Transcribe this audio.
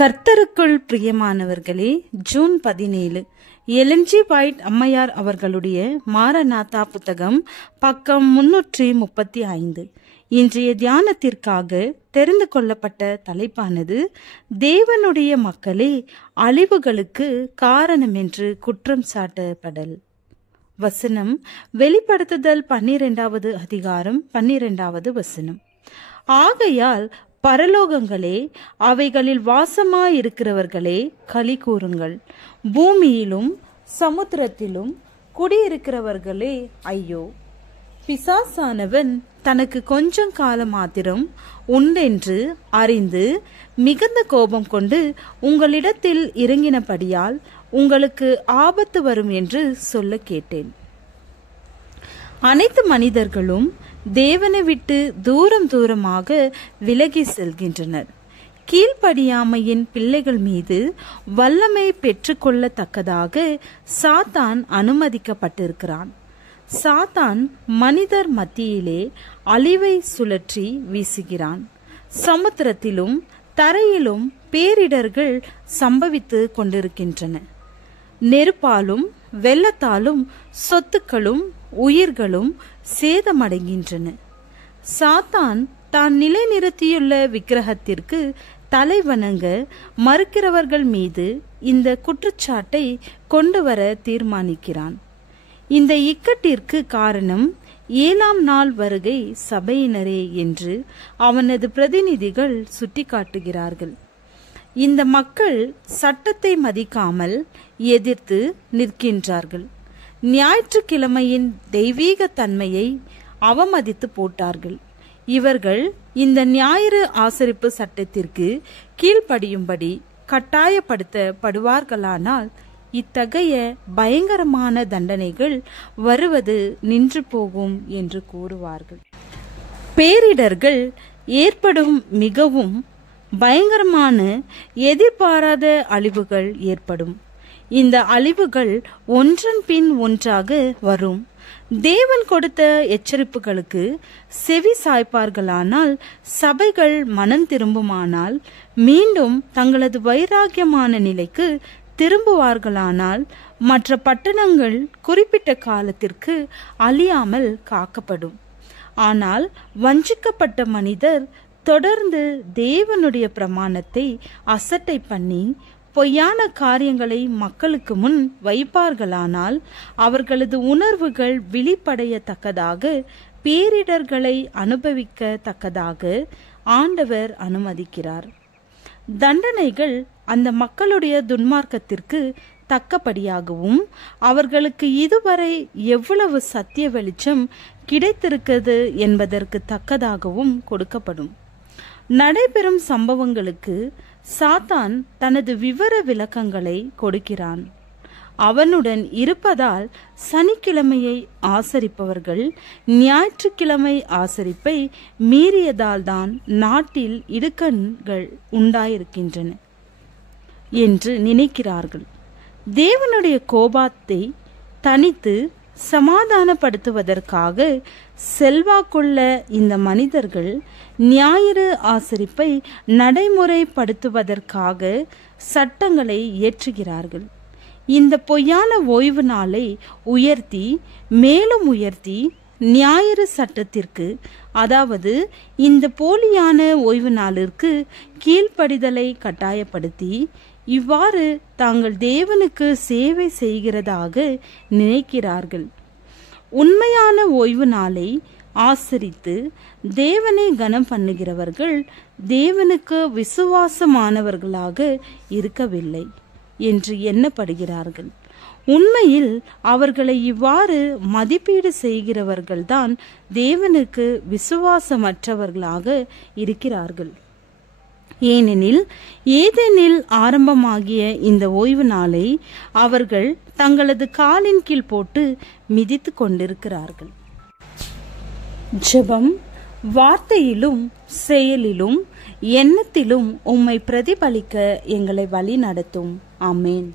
கர்த்தருக்குள் பிரியமானவர்களே, June 17 Elon G white அம்மையார் அவர்களுடைய மாரநாதா புத்தகம், பக்கம் 335. இன்றைய தியானத்திற்காக தெரிந்து கொள்ளப்பட்ட தலைப்பானது, தேவனுடைய மக்களே அழிவுகளுக்கு காரணம் என்று குற்றம் சாட்டப்படல். வசனம் வெளிப்படுத்துதல் 12வது அதிகாரம் 12வது வசனம். ஆகையால் பரலோகங்களே, அவைகளில் வாசமாயிருக்கிறவர்களே களி கூறுங்கள், பூமியிலும் சமுத்திரத்திலும் குடியிருக்கிறவர்களே ஐயோ. பிசாசானவன் தனக்கு கொஞ்சம் காலம் மாத்திரம் உண்டென்று அறிந்து மிகுந்த கோபம் கொண்டு உங்களிடத்தில் இறங்கினபடியால் உங்களுக்கு ஆபத்து வரும் என்று சொல்ல கேட்டேன். அனைத்து மனிதர்களும் தேவனை விட்டு தூரம் தூரமாக விலகி செல்கின்றனர். கீழ்ப்படியாமையின் பிள்ளைகள் மீது வல்லமை பெற்றுக்கொள்ளத்தக்கதாக சாத்தான் அனுமதிக்கப்பட்டிருக்கிறான். சாத்தான் மனிதர் மத்தியிலே அழிவை சுழற்றி வீசுகிறான். சமுத்திரத்திலும் தரையிலும் பேரிடர்கள் சம்பவித்து கொண்டிருக்கின்றன. நெருப்பாலும் வெள்ளத்தாலும் சொத்துக்களும் உயிர்களும் சேதமடைகின்றன. சாத்தான் தான் நிலைநிறுத்தியுள்ள விக்கிரகத்திற்கு தலைவணங்க மறுக்கிறவர்கள் மீது இந்த குற்றச்சாட்டை கொண்டு வர தீர்மானிக்கிறான். இந்த இக்கட்டிற்கு காரணம் 7ஆம் நாள் வருகை சபையினரே என்று அவனது பிரதிநிதிகள் சுட்டிக்காட்டுகிறார்கள். இந்த மக்கள் சட்டத்தை மதிக்காமல் எதிர்த்து நிற்கின்றார்கள். ஞாயிற்றுக்கிழமையின் தெய்வீக தன்மையை அவமதித்து போட்டார்கள். இவர்கள் இந்த ஞாயிறு ஆசரிப்பு சட்டத்திற்கு கீழ்ப்படியும்படி கட்டாயப்படுத்தப்படுவார்களானால் இத்தகைய பயங்கரமான தண்டனைகள் வருவது நின்று போகும் என்று கூறுவார்கள். பேரிடர்கள் ஏற்படும் மிகவும் பயங்கரமான எதிர்பாராத அழிவுகள் ஏற்படும். இந்த அழிவுகள் ஒன்றன் பின் ஒன்றாக வரும். தேவன் கொடுத்த எச்சரிப்புகளுக்கு செவி சாய்ப்பார்களானால், சபைகள் மனம் திரும்புமானால், மீண்டும் தங்களது வைராக்கியமான நிலைக்கு திரும்புவார்களானால், மற்ற பட்டணங்கள் குறிப்பிட்ட காலத்திற்கு அழியாமல் காக்கப்படும். ஆனால் வஞ்சிக்கப்பட்ட மனிதர் தொடர்ந்து தேவனுடைய பிரமாணத்தை அசட்டை பண்ணி பொய்யான காரியங்களை மக்களுக்கு முன் வைப்பார்களானால், அவர்களது உணர்வுகள் விழிப்படையத்தக்கதாக பேரிடர்களை அனுபவிக்கத்தக்கதாக ஆண்டவர் அனுமதிக்கிறார். தண்டனைகள் அந்த மக்களுடைய துன்மார்க்கத்திற்கு தக்கபடியாகவும் அவர்களுக்கு இதுவரை எவ்வளவு சத்திய வெளிச்சம் கிடைத்திருக்கிறது என்பதற்கு தக்கதாகவும் கொடுக்கப்படும். நடைபெறும் சம்பவங்களுக்கு சாத்தான் தனது விவர விளக்கங்களை கொடுக்கிறான். அவனுடன் இருப்பதால் சனிக்கிழமையை ஆசரிப்பவர்கள் ஞாயிற்றுக்கிழமை ஆசரிப்பை மீறியதால் தான் நாட்டில் இடுக்கண்கள் உண்டாயிருக்கின்றன என்று நினைக்கிறார்கள். தேவனுடைய கோபத்தை தனித்து சமாதானப்படுத்துவதற்காக செல்வாக்குள்ள இந்த மனிதர்கள் ஞாயிறு ஆசரிப்பை நடைமுறைப்படுத்துவதற்காக சட்டங்களை இயற்றுகிறார்கள். இந்த பொய்யான ஓய்வு நாளை உயர்த்தி மேலும் உயர்த்தி ஞாயிறு சட்டத்திற்கு, அதாவது இந்த போலியான ஓய்வு நாளிற்கு கீழ்ப்படிதலை கட்டாயப்படுத்தி இவ்வாறு தாங்கள் தேவனுக்கு சேவை செய்கிறதாக நினைக்கிறார்கள். உண்மையான ஓய்வு நாளை ஆசரித்து தேவனை கனம் பண்ணுகிறவர்கள் தேவனுக்கு விசுவாசமானவர்களாக இருக்கவில்லை என்று எண்ணப்படுகிறார்கள். உண்மையில் அவர்களை இவ்வாறு மதிப்பீடு செய்கிறவர்கள்தான் தேவனுக்கு விசுவாசமற்றவர்களாக இருக்கிறார்கள். ஏனெனில் ஏதேனில் ஆரம்பமாகிய இந்த ஓய்வு நாளை அவர்கள் தங்களது காலின் கீழ் போட்டு மிதித்து கொண்டிருக்கிறார்கள். ஜெபம். வார்த்தையிலும் செயலிலும் எண்ணத்திலும் உம்மை பிரதிபலிக்க எங்களை வழி நடத்தும். ஆமேன்.